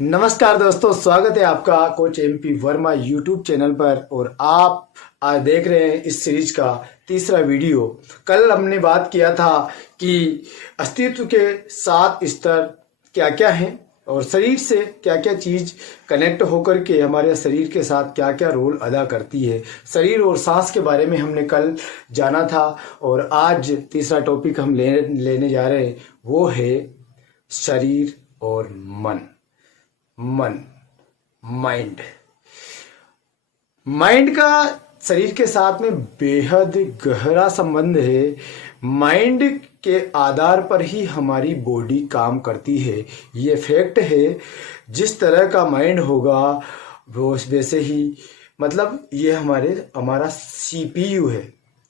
नमस्कार दोस्तों, स्वागत है आपका coach MP Verma YouTube channel पर। और आप आज देख रहे हैं इस सीरीज का तीसरा वीडियो। कल हमने बात किया था कि अस्तित्व के 7 स्तर क्या क्या हैं और शरीर से क्या क्या चीज कनेक्ट होकर के हमारे शरीर के साथ क्या क्या रोल अदा करती है। शरीर और सांस के बारे में हमने कल जाना था और आज तीसरा टॉपिक हम लेने जा रहे हैं, वो है शरीर और मन। माइंड का शरीर के साथ में बेहद गहरा संबंध है। माइंड के आधार पर ही हमारी बॉडी काम करती है, ये फैक्ट है। जिस तरह का माइंड होगा वो वैसे ही, मतलब ये हमारा सीपीयू है।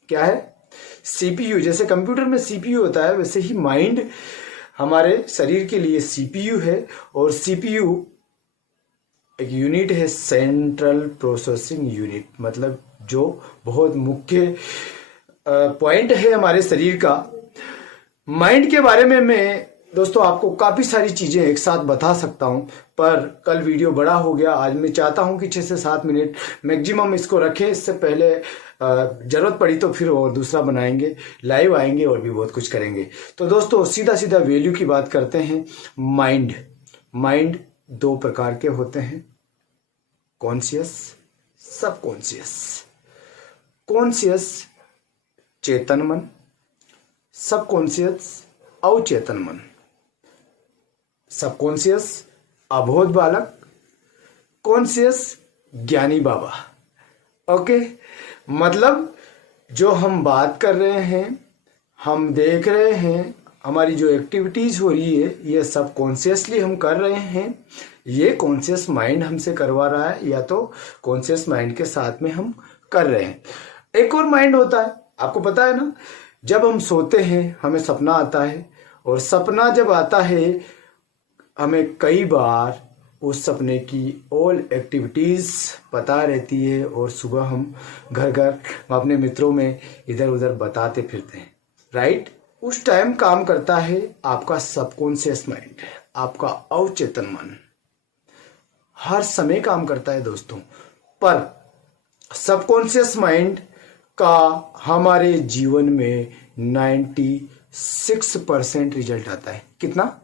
क्या है? सीपीयू। जैसे कंप्यूटर में सीपीयू होता है, वैसे ही माइंड हमारे शरीर के लिए सीपीयू है। और सीपीयू एक यूनिट है, सेंट्रल प्रोसेसिंग यूनिट, मतलब जो बहुत मुख्य पॉइंट है हमारे शरीर का। माइंड के बारे में मैं दोस्तों आपको काफ़ी सारी चीज़ें एक साथ बता सकता हूं, पर कल वीडियो बड़ा हो गया। आज मैं चाहता हूं कि 6 से 7 मिनट मैक्सिमम इसको रखें। इससे पहले ज़रूरत पड़ी तो फिर और दूसरा बनाएंगे, लाइव आएंगे और भी बहुत कुछ करेंगे। तो दोस्तों सीधा सीधा वैल्यू की बात करते हैं। माइंड 2 प्रकार के होते हैं, कॉन्शियस, सबकॉन्शियस। कॉन्शियस चेतन मन, सबकॉन्शियस अवचेतन मन। सबकॉन्शियस अबोध बालक, कॉन्शियस ज्ञानी बाबा। ओके, मतलब जो हम बात कर रहे हैं, हम देख रहे हैं, हमारी जो एक्टिविटीज हो रही है, ये सब कॉन्शियसली हम कर रहे हैं। ये कॉन्शियस माइंड हमसे करवा रहा है, या तो कॉन्शियस माइंड के साथ में हम कर रहे हैं। एक और माइंड होता है, आपको पता है ना, जब हम सोते हैं हमें सपना आता है, और सपना जब आता है हमें कई बार उस सपने की ऑल एक्टिविटीज पता रहती है, और सुबह हम घर घर अपने मित्रों में इधर उधर बताते फिरते हैं, राइट। उस टाइम काम करता है आपका सबकॉन्शियस माइंड, आपका अवचेतन मन हर समय काम करता है दोस्तों। पर सबकॉन्शियस माइंड का हमारे जीवन में 96% रिजल्ट आता है। कितना?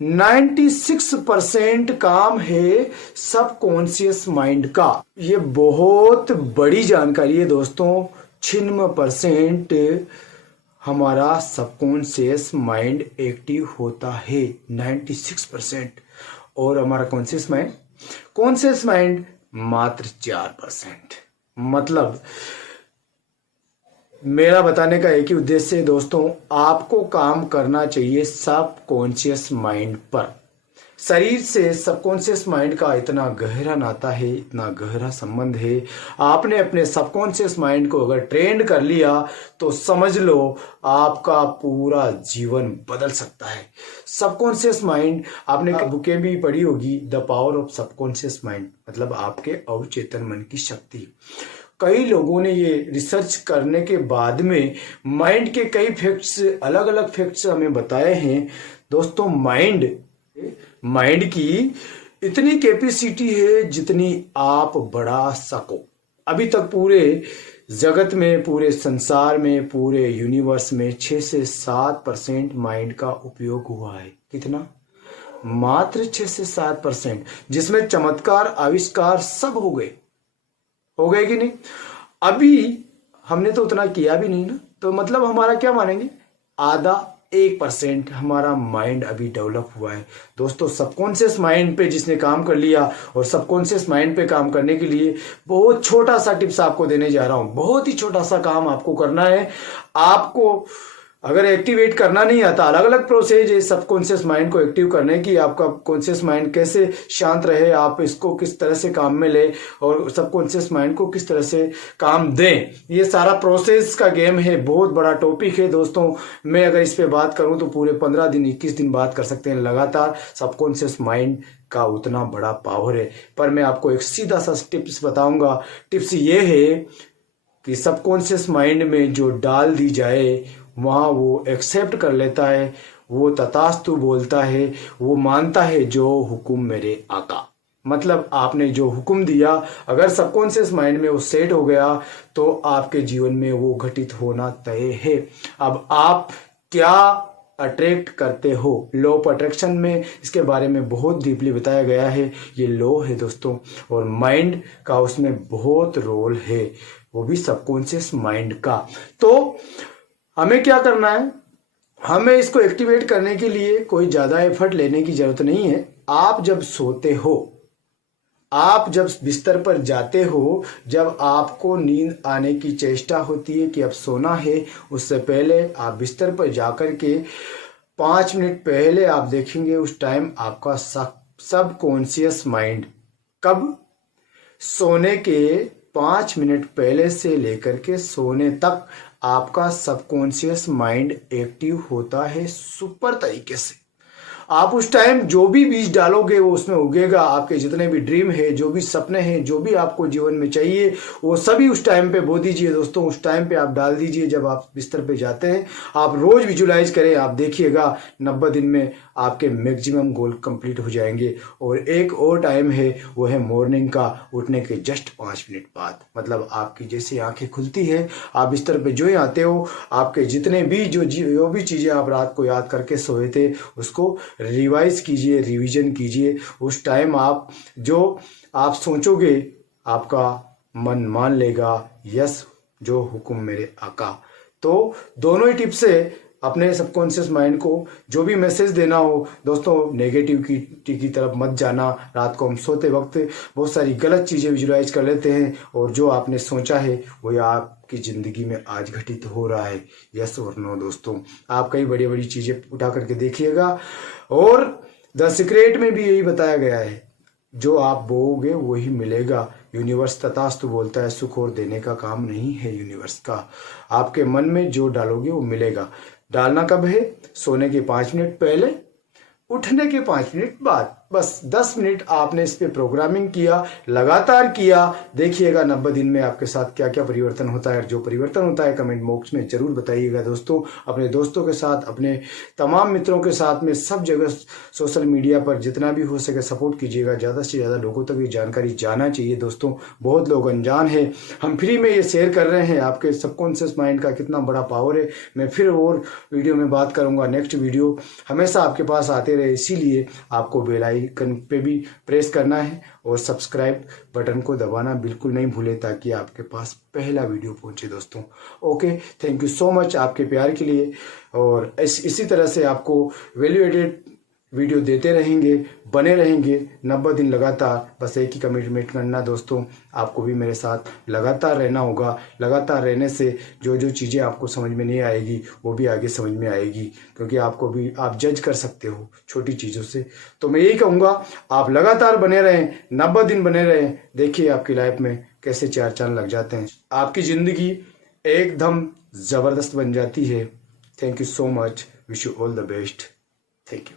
96% काम है सबकॉन्शियस माइंड का। ये बहुत बड़ी जानकारी है दोस्तों। 96% हमारा सबकॉन्शियस माइंड एक्टिव होता है, 96%। और हमारा कॉन्शियस माइंड मात्र 4%। मतलब मेरा बताने का एक ही उद्देश्य है दोस्तों, आपको काम करना चाहिए सबकॉन्शियस माइंड पर। शरीर से सबकॉन्शियस माइंड का इतना गहरा नाता है, इतना गहरा संबंध है। आपने अपने सबकॉन्शियस माइंड को अगर ट्रेंड कर लिया तो समझ लो आपका पूरा जीवन बदल सकता है। सबकॉन्शियस माइंड, आपने बुकें भी पढ़ी होगी, the power of subconscious mind, मतलब आपके अवचेतन मन की शक्ति। कई लोगों ने ये रिसर्च करने के बाद में माइंड के कई फैक्ट्स, अलग अलग फैक्ट्स हमें बताए हैं दोस्तों। माइंड की इतनी कैपेसिटी है जितनी आप बढ़ा सको। अभी तक पूरे जगत में, पूरे संसार में, पूरे यूनिवर्स में 6 से 7% माइंड का उपयोग हुआ है। कितना? मात्र 6 से 7%, जिसमें चमत्कार, आविष्कार सब हो गए कि नहीं? अभी हमने तो उतना किया भी नहीं ना, तो मतलब हमारा क्या मानेंगे, आधा 1% हमारा माइंड अभी डेवलप हुआ है दोस्तों। सबकॉन्शियस माइंड पे जिसने काम कर लिया, और सबकॉन्शियस माइंड पे काम करने के लिए बहुत छोटा सा टिप्स आपको देने जा रहा हूं। बहुत ही छोटा सा काम आपको करना है। आपको अगर एक्टिवेट करना नहीं आता, अलग अलग प्रोसेस है सबकॉन्शियस माइंड को एक्टिव करने की। आपका कॉन्शियस माइंड कैसे शांत रहे, आप इसको किस तरह से काम में ले, और सबकॉन्शियस माइंड को किस तरह से काम दें, ये सारा प्रोसेस का गेम है। बहुत बड़ा टॉपिक है दोस्तों। मैं अगर इस पे बात करूं तो पूरे 15 दिन 21 दिन बात कर सकते हैं लगातार। सबकॉन्शियस माइंड का उतना बड़ा पावर है। पर मैं आपको एक सीधा सा टिप्स बताऊंगा। टिप्स ये है कि सबकॉन्शियस माइंड में जो डाल दी जाए वहाँ वो एक्सेप्ट कर लेता है, वो तथास्तु बोलता है, वो मानता है जो हुक्म मेरे आका। मतलब आपने जो हुक्म दिया, अगर सबकॉन्शियस माइंड में वो सेट हो गया तो आपके जीवन में वो घटित होना तय है। अब आप क्या अट्रैक्ट करते हो, लॉ ऑफ अट्रैक्शन में इसके बारे में बहुत डीपली बताया गया है। ये लॉ है दोस्तों, और माइंड का उसमें बहुत रोल है, वो भी सबकॉन्शियस माइंड का। तो हमें क्या करना है, हमें इसको एक्टिवेट करने के लिए कोई ज्यादा एफर्ट लेने की जरूरत नहीं है। आप जब सोते हो, आप जब बिस्तर पर जाते हो, जब आपको नींद आने की चेष्टा होती है कि अब सोना है, उससे पहले आप बिस्तर पर जाकर के 5 मिनट पहले आप देखेंगे उस टाइम आपका सब कॉन्शियस माइंड, कब, सोने के 5 मिनट पहले से लेकर के सोने तक आपका सबकॉन्शियस माइंड एक्टिव होता है सुपर तरीके से। आप उस टाइम जो भी बीज डालोगे वो उसमें उगेगा। आपके जितने भी ड्रीम है, जो भी सपने हैं, जो भी आपको जीवन में चाहिए, वो सभी उस टाइम पे बो दीजिए दोस्तों। उस टाइम पे आप डाल दीजिए जब आप बिस्तर पे जाते हैं। आप रोज विजुलाइज करें, आप देखिएगा 90 दिन में आपके मैक्सिमम गोल कंप्लीट हो जाएंगे। और एक और टाइम है, वो है मॉर्निंग का, उठने के जस्ट 5 मिनट बाद। मतलब आपकी जैसे आंखें खुलती है, आप बिस्तर पे जो ही आते हो, आपके जितने भी जो भी चीजें आप रात को याद करके सोए थे उसको रिवाइज कीजिए, रिवीजन कीजिए। उस टाइम आप जो आप सोचोगे आपका मन मान लेगा, यस जो हुक्म मेरे आका। तो दोनों ही टिप्स से अपने सबकॉन्शियस माइंड को जो भी मैसेज देना हो दोस्तों, नेगेटिव की तरफ मत जाना। रात को हम सोते वक्त बहुत सारी गलत चीजें विजुलाइज कर लेते हैं, और जो आपने सोचा है वो आपकी जिंदगी में आज घटित हो रहा है, यस और नो दोस्तों। आप कई बड़ी बड़ी चीजें उठा करके देखिएगा, और द सीक्रेट में भी यही बताया गया है, जो आप बोओगे वही मिलेगा। यूनिवर्स तथास्तु बोलता है, सुख और देने का काम नहीं है यूनिवर्स का। आपके मन में जो डालोगे वो मिलेगा। डालना कब है? सोने के 5 मिनट पहले, उठने के 5 मिनट बाद। बस 10 मिनट आपने इस पे प्रोग्रामिंग किया, लगातार किया, देखिएगा 90 दिन में आपके साथ क्या क्या परिवर्तन होता है। जो परिवर्तन होता है कमेंट बॉक्स में जरूर बताइएगा दोस्तों। अपने दोस्तों के साथ, अपने तमाम मित्रों के साथ में, सब जगह सोशल मीडिया पर जितना भी हो सके सपोर्ट कीजिएगा। ज़्यादा से ज़्यादा लोगों तक ये जानकारी जाना चाहिए दोस्तों। बहुत लोग अनजान है, हम फ्री में ये शेयर कर रहे हैं। आपके सबकॉन्शियस माइंड का कितना बड़ा पावर है, मैं फिर और वीडियो में बात करूंगा। नेक्स्ट वीडियो हमेशा आपके पास आते रहे, इसीलिए आपको बेल आइकन पे भी प्रेस करना है, और सब्सक्राइब बटन को दबाना बिल्कुल नहीं भूले, ताकि आपके पास पहला वीडियो पहुंचे दोस्तों। Okay, thank you so much आपके प्यार के लिए, और इसी तरह से आपको वैल्यू एडेड वीडियो देते रहेंगे, बने रहेंगे 90 दिन लगातार। बस एक ही कमिटमेंट करना दोस्तों, आपको भी मेरे साथ लगातार रहना होगा। लगातार रहने से जो जो चीज़ें आपको समझ में नहीं आएगी वो भी आगे समझ में आएगी, क्योंकि आपको भी आप जज कर सकते हो छोटी चीज़ों से। तो मैं यही कहूँगा, आप लगातार बने रहें, 90 दिन बने रहें। देखिए आपकी लाइफ में कैसे 4 चांद लग जाते हैं, आपकी ज़िंदगी एकदम ज़बरदस्त बन जाती है। Thank you so much, wish you all the best. Thank you.